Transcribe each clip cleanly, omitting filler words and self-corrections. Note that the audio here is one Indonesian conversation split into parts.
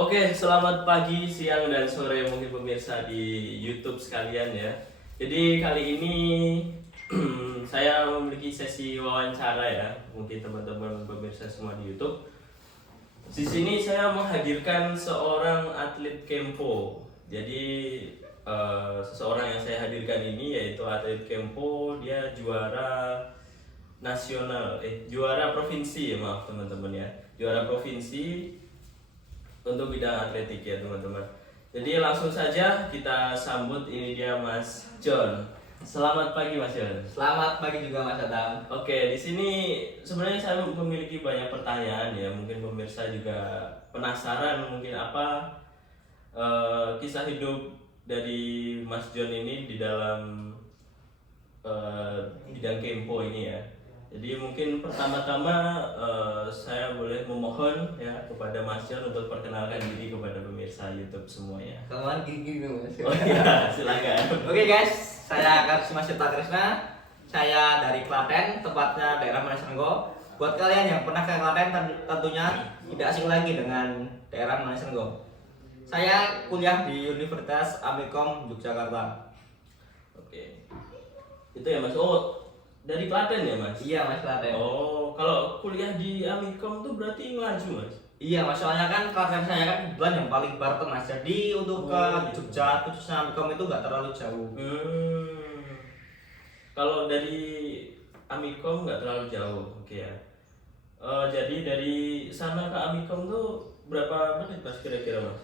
Oke, selamat pagi, siang, dan sore mungkin pemirsa di YouTube sekalian ya. Jadi kali ini saya memiliki sesi wawancara ya, mungkin teman-teman pemirsa semua di YouTube. Di sini saya menghadirkan seorang atlet Kempo. Jadi seseorang yang saya hadirkan ini yaitu atlet Kempo, dia juara nasional, juara provinsi ya, maaf teman-teman ya, juara provinsi untuk bidang atletik ya teman-teman. Jadi langsung saja kita sambut, ini dia Mas John. Selamat pagi Mas John. Selamat pagi juga Mas Adam. Oke, di sini sebenarnya saya memiliki banyak pertanyaan ya. Mungkin pemirsa juga penasaran mungkin apa kisah hidup dari Mas John ini di dalam bidang Kempo ini ya. Jadi mungkin pertama-tama saya boleh memohon ya kepada Mas John untuk perkenalkan diri kepada pemirsa YouTube semuanya. Kawan gigi Mas. Oh iya, silakan. Oke guys, saya Karisma Sita Krisna. Saya dari Klaten, tepatnya daerah Manisrenggo. Buat kalian yang pernah ke Klaten tentunya tidak asing lagi dengan daerah Manisrenggo. Saya kuliah di Universitas Amikom Yogyakarta. Oke. Itu ya Mas. Oh, dari Klaten ya Mas? Iya Mas, Klaten. Oh, kalau kuliah di Amikom tuh berarti ngelaju Mas? Iya Mas, soalnya kan Klaten saya kan kebetulan yang paling Banten Mas. Jadi untuk ke gitu. Jogja khususnya Amikom itu nggak terlalu jauh. Kalau dari Amikom nggak terlalu jauh, oke ya. Jadi dari sana ke Amikom tuh berapa menit Mas kira-kira Mas?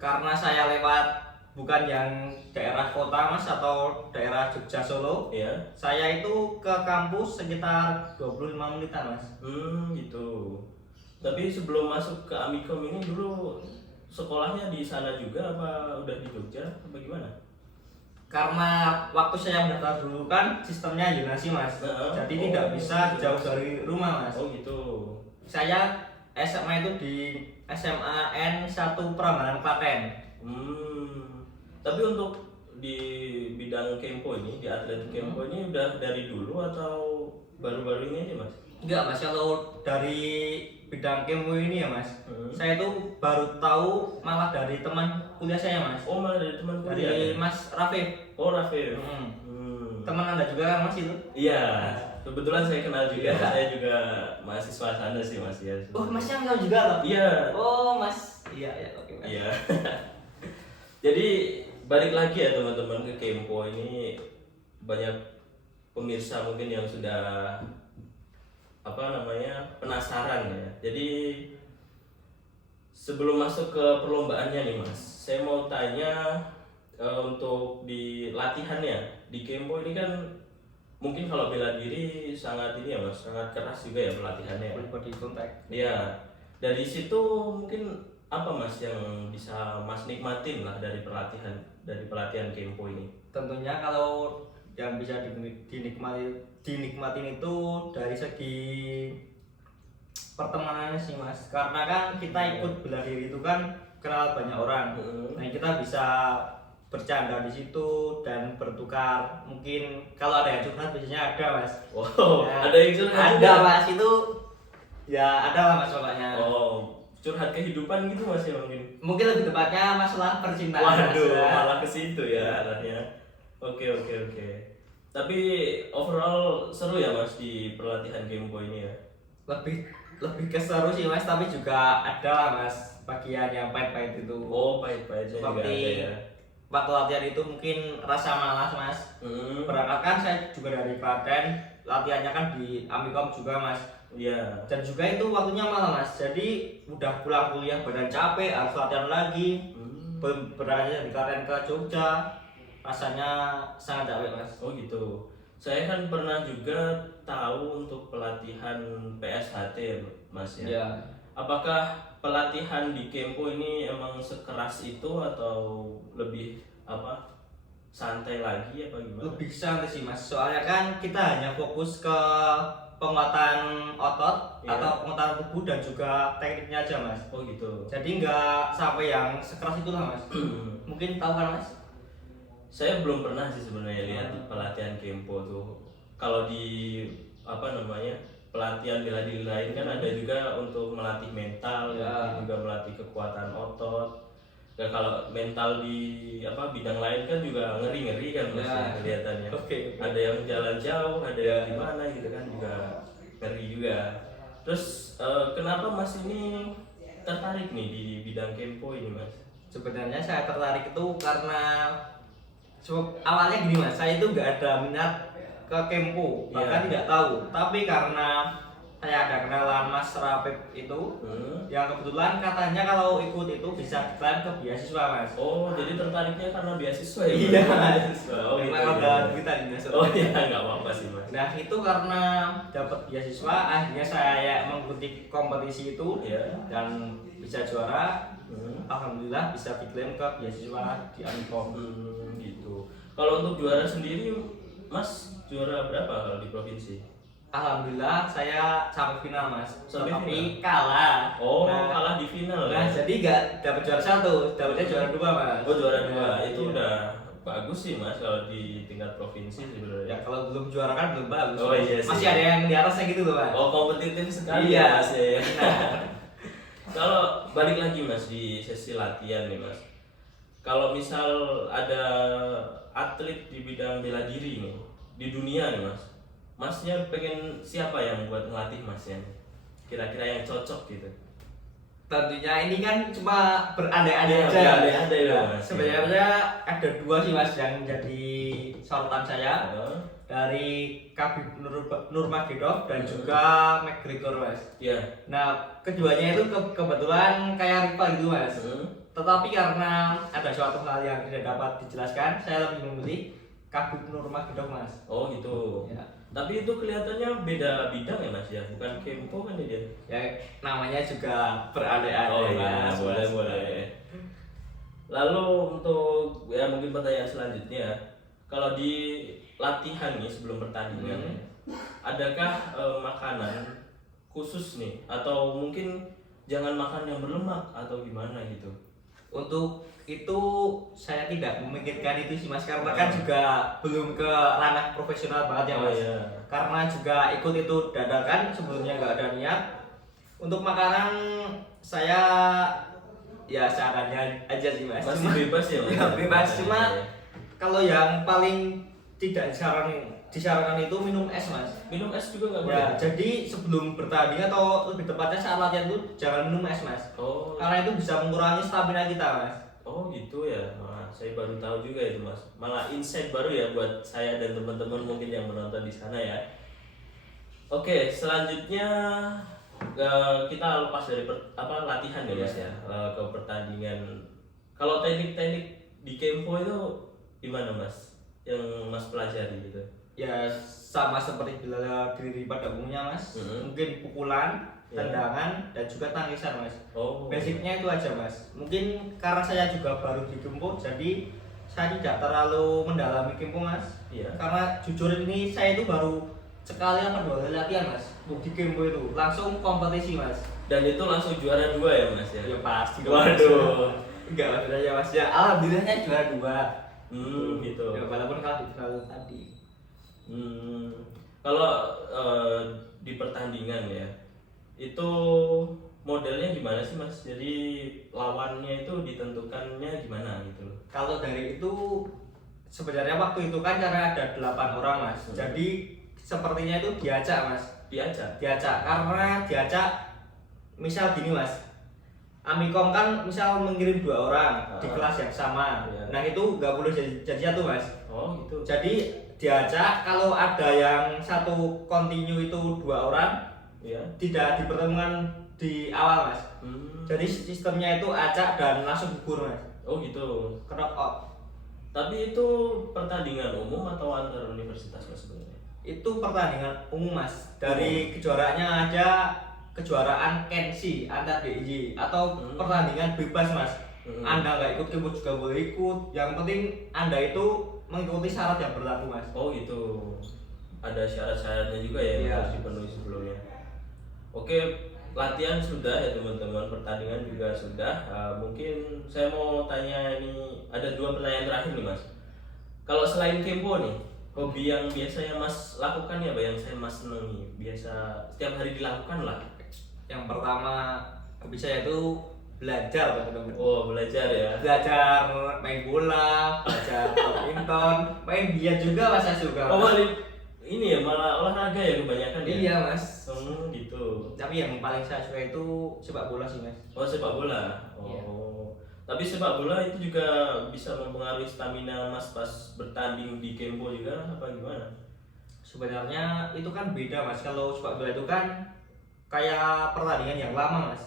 Karena saya lewat bukan yang daerah kota Mas atau daerah Jogja Solo, Ya. saya itu ke kampus sekitar 25 menitan Mas. Gitu. Tapi sebelum masuk ke Amikom ini dulu sekolahnya di sana juga apa udah di Jogja apa gimana? Karena waktu saya mendaftar dulu kan sistemnya zonasi Mas, jadi tidak bisa jauh dari rumah Mas. Oh gitu. Saya SMA itu di SMA N1 Prambanan Klaten. Tapi untuk di bidang Kempo ini, di atlet Kempo ini udah dari dulu atau baru-baru ini aja Mas? Enggak Mas, kalau dari bidang kemo ini ya Mas, saya itu baru tahu malah dari teman kuliah saya Mas. Oh malah dari teman kuliah Dari ya? Mas Rafif. Oh Raffi. Teman Anda juga kan Mas itu? Iya, kebetulan saya kenal juga. Iya. Saya juga mahasiswa sana sih Mas ya. Oh, Mas yang tahu juga loh? Iya. Oh, Mas. Iya, ya, oke, Mas. Iya. Jadi balik lagi ya teman-teman ke Kempo ini, banyak pemirsa mungkin yang sudah penasaran ya. Jadi sebelum masuk ke perlombaannya nih Mas, saya mau tanya untuk di latihannya di Kempo ini kan mungkin kalau bela diri sangat ini ya Mas, sangat keras juga ya pelatihannya. Full body contact. Iya, dari situ mungkin apa Mas yang bisa Mas nikmatin lah dari pelatihan Kempo ini? Tentunya kalau yang bisa dinikmatin itu dari segi pertemanannya sih Mas. Karena kan kita ikut bela diri itu kan kenal banyak orang. Nah, kita bisa bercanda di situ dan bertukar. Mungkin kalau ada yang curhat biasanya ada Mas. Wow, Ya, ada yang curhat ada juga? Mas, itu ya ada lah Mas pokoknya. Oh, curhat kehidupan gitu Mas ya mungkin? Mungkin lebih tepatnya masalah percintaan. Waduh, Mas, ya. malah ke situ ya arahnya. Oke. Tapi overall seru ya Mas di pelatihan Kempo ini ya? Lebih keseru sih Mas, tapi juga ada lah Mas bagian yang pahit-pahit itu. Oh, pahit-pahitnya juga ada Seperti ya? waktu latihan itu mungkin rasa malas Mas. Berangkat kan saya juga dari Klaten, latihannya kan di Amikom juga Mas. Iya. Dan juga itu waktunya malam Mas, jadi udah pulang kuliah badan capek, harus latihan lagi. Berangkatnya dari Klaten ke Jogja, rasanya sangat capek Mas. Oh gitu. Saya kan pernah juga tahu untuk pelatihan PSHT Mas ya. Ya. Apakah pelatihan di Kempo ini emang sekeras itu atau lebih santai lagi apa gimana? Lebih santai sih Mas, soalnya kan kita hanya fokus ke penguatan otot atau penguatan tubuh dan juga tekniknya aja Mas. Oh gitu. Jadi nggak sampai yang sekeras itulah Mas. Mungkin tahu kan Mas? Saya belum pernah sih sebenarnya lihat pelatihan Kempo tuh. Kalau di pelatihan bela diri lain kan ada juga untuk melatih mental, Ya. juga melatih kekuatan otot. Nah, kalau mental di bidang lain kan juga ngeri-ngeri kan Mas Ya. kelihatannya. Oke. Ada yang jalan jauh, ada yang gimana gitu kan juga ngeri juga. Terus kenapa Mas ini tertarik nih di bidang Kempo ini Mas? Sebenarnya saya tertarik itu karena awalnya gini Mas, saya itu nggak ada minat ke Kempo, bahkan Iya. tidak tahu. Tapi karena saya ada kenalan Mas Rapip itu, yang kebetulan katanya kalau ikut itu bisa diklaim ke beasiswa Mas. Oh, jadi tertariknya karena beasiswa ya? Iya, Mas? Mas. Beasiswa. Oh, gitu. Memang ada duit tadi Mas. Oh iya, nggak apa-apa sih Mas. Nah itu karena dapat beasiswa, akhirnya saya mengikuti kompetisi itu Iya. dan bisa juara. Alhamdulillah bisa diklaim ke beasiswa di Amikom. Gitu. Kalau untuk juara sendiri, Mas juara berapa kalau di provinsi? Alhamdulillah saya sampai final Mas, Sampai tapi kalah. Oh, Nah, kalah di final nah ya? jadi nggak dapat juara satu, dapatnya juara dua Mas. Oh, juara dua. Nah, Itu iya. udah bagus sih Mas kalau di tingkat provinsi Ya sebenarnya. kalau belum juara kan belum bagus. Oh, iya sih. Masih ada yang di atasnya gitu loh Mas. Oh, kompetitif sekali Iya. ya Mas ya. Nah, Kalau balik lagi Mas di sesi latihan nih Mas. Kalau misal ada atlet di bidang bela diri nih di dunia nih Mas. Masnya pengen siapa yang buat ngelatih Masnya nih? Kira-kira yang cocok gitu. tentunya ini kan cuma berandai-andai Iya, aja. berandai-andai lah, Nah, Mas. sebenarnya ada dua sih Mas yang jadi sorotan saya. Heeh. Dari Khabib Nurmagomedov dan juga McGregor Mas. Iya. Nah keduanya itu kebetulan kayak rival gitu Mas. Tetapi karena ada suatu hal yang tidak dapat dijelaskan, saya lebih memilih Khabib Nurmagomedov Mas. Oh gitu. Ya. Tapi itu kelihatannya beda bidang ya Mas ya, bukan Kempo kan ya dia? Ya namanya juga berandai-andai Oh iya, Mas. boleh boleh. Lalu untuk ya mungkin pertanyaan selanjutnya, kalau di latihan nih sebelum pertandingan, adakah makanan khusus nih atau mungkin jangan makan yang berlemak atau gimana gitu? Untuk itu saya tidak memikirkan itu sih Mas karena kan juga belum ke ranah profesional banget ya Oh Mas. iya. Karena juga ikut itu dadakan sebelumnya nggak ada niat. Untuk makanan saya ya seadanya aja sih Mas. Masih bebas ya Mas? Ya, bebas cuma Iya. kalau yang paling tidak disarankan itu minum es Mas. Minum es juga nggak boleh? Ya, jadi sebelum bertanding atau lebih tepatnya saat latihan itu jangan minum es Mas. Oh. Karena itu bisa mengurangi stamina kita Mas. Oh gitu ya, wah, saya baru tahu juga itu Mas. Malah insight baru ya buat saya dan teman-teman mungkin yang menonton di sana ya. Oke, selanjutnya kita lepas dari latihan ya Mas ya, ke pertandingan. Kalau teknik-teknik di Kempo itu gimana Mas? Yang Mas pelajari gitu? Ya sama seperti bela diri pada umumnya Mas. Mhm. Mungkin pukulan, Ya. tendangan, dan juga tangisan Mas. Oh. Basicnya itu aja Mas. Mungkin karena saya juga baru di Kempo, jadi saya tidak terlalu mendalami Kempo Mas. Iya. Karena jujur ini saya itu baru sekali apa dua kali latihan Mas. Untuk di Kempo itu langsung kompetisi Mas. Dan itu langsung juara 2 ya Mas ya? Ya pasti. Waduh. Enggak Mas, ya Mas ya. Alhamdulillahnya juara 2. Gitu. Ya, walaupun kalah di final tadi. Kalau di pertandingan ya, itu modelnya gimana sih Mas? Jadi lawannya itu ditentukannya gimana gitu loh? Kalau dari itu sebenarnya waktu itu kan karena ada 8 orang Mas. Jadi sepertinya itu diacak Mas. Diacak? Diacak karena diacak misal gini Mas. Amikom kan misal mengirim 2 orang di kelas yang sama. Iya. Nah itu nggak boleh jadi satu Mas. Oh gitu. Jadi diacak kalau ada yang satu kontinu itu 2 orang Iya. tidak dipertemukan di awal Mas. Jadi sistemnya itu acak dan langsung gugur Mas. Oh gitu. Knock out. Tapi itu pertandingan umum atau antar universitas Mas sebenarnya? Itu pertandingan umum Mas. Dari kejuaraannya ada kejuaraan Kenshi antar DIY atau pertandingan bebas Mas. Anda nggak ikut Kempo juga boleh ikut. Yang penting Anda itu mengikuti syarat yang berlaku Mas. Oh gitu. Ada syarat-syaratnya juga ya yang Iya. harus dipenuhi sebelumnya. Oke, latihan sudah ya teman-teman, pertandingan juga sudah. Mungkin saya mau tanya ini ada 2 pertanyaan terakhir nih Mas. Kalau selain Kempo nih, hobi yang biasanya Mas lakukan ya, yang saya Mas senangi, biasa setiap hari dilakukan lah. Yang pertama hobi saya itu belajar teman-teman. Oh, belajar ya. Belajar main bola, belajar badminton, main biliar juga mas saya suka. Oh, ini ya malah olahraga ya kebanyakan ya. Iya mas. Gitu. Tapi yang paling saya suka itu sepak bola sih mas. Oh, sepak bola. Iya. Tapi sepak bola itu juga bisa mempengaruhi stamina Mas pas bertanding di Kempo juga apa gimana? Sebenarnya itu kan beda mas. Kalau sepak bola itu kan kayak pertandingan yang lama mas.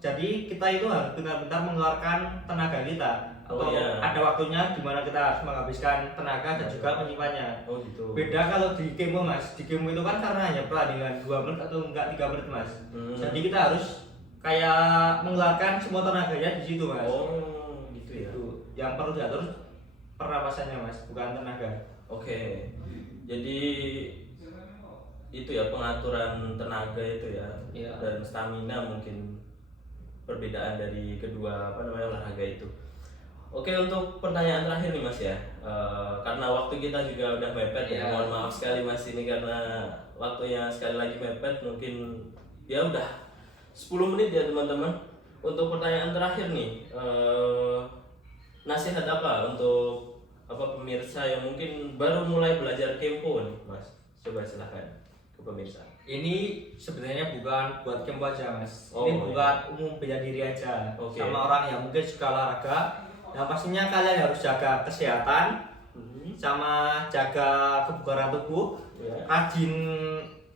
Jadi kita itu harus benar-benar mengeluarkan tenaga kita. Oh, Atau iya. ada waktunya di mana kita harus menghabiskan tenaga dan juga menyimpannya. Oh gitu. Beda kalau di kemo mas. Di kemo itu kan karena hanya pertandingan 2 menit atau enggak 3 menit mas. Jadi kita harus kayak mengeluarkan semua tenaganya di situ mas. Oh gitu ya. Itu yang perlu diatur pernapasannya mas, bukan tenaga. Oke. Jadi itu ya pengaturan tenaga itu ya. Iya. Dan stamina mungkin perbedaan dari kedua olahraga itu. Oke, untuk pertanyaan terakhir nih Mas ya, karena waktu kita juga udah mepet ya. Iya. Mohon maaf sekali Mas ini karena waktunya sekali lagi mepet, mungkin ya udah 10 menit ya teman-teman. Untuk pertanyaan terakhir nih, nasihat apa untuk pemirsa yang mungkin baru mulai belajar Kempo nih Mas? Coba silahkan ke pemirsa. Ini sebenarnya bukan buat kempo aja mas. Oh, Ini buat umum bela diri aja. Oke. Sama orang yang mungkin suka olahraga. Nah pastinya kalian harus jaga kesehatan, sama jaga kebugaran tubuh. Ya. Rajin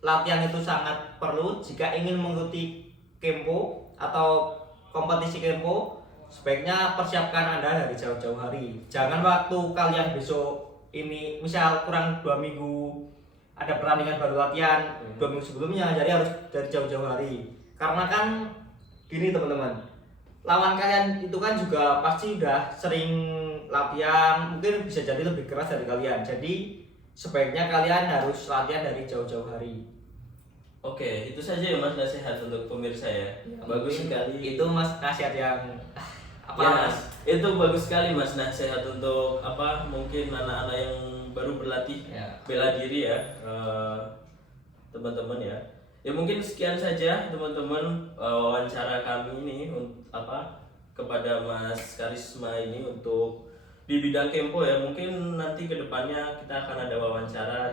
latihan itu sangat perlu jika ingin mengikuti kempo atau kompetisi kempo. Sebaiknya persiapkan Anda dari jauh-jauh hari. Jangan waktu kalian besok ini misal kurang 2 minggu ada pertandingan baru latihan 2 minggu sebelumnya, jadi harus dari jauh-jauh hari. Karena kan gini teman-teman, lawan kalian itu kan juga pasti udah sering latihan, mungkin bisa jadi lebih keras dari kalian. Jadi sebaiknya kalian harus latihan dari jauh-jauh hari. Oke, itu saja ya Mas nasihat untuk pemirsa ya. Bagus sekali. Itu mas nasihat yang apa Ya, mas? itu bagus sekali Mas nasihat untuk mungkin anak-anak yang baru berlatih Ya. bela diri ya, teman-teman ya. Ya mungkin sekian saja teman-teman wawancara kami ini kepada Mas Karisma ini untuk di bidang Kempo ya. Mungkin nanti kedepannya kita akan ada wawancara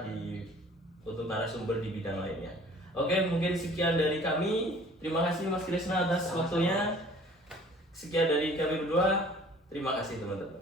untuk narasumber di bidang lainnya. Oke, mungkin sekian dari kami. Terima kasih Mas Krisna atas waktunya. Sekian dari kami berdua. Terima kasih teman-teman.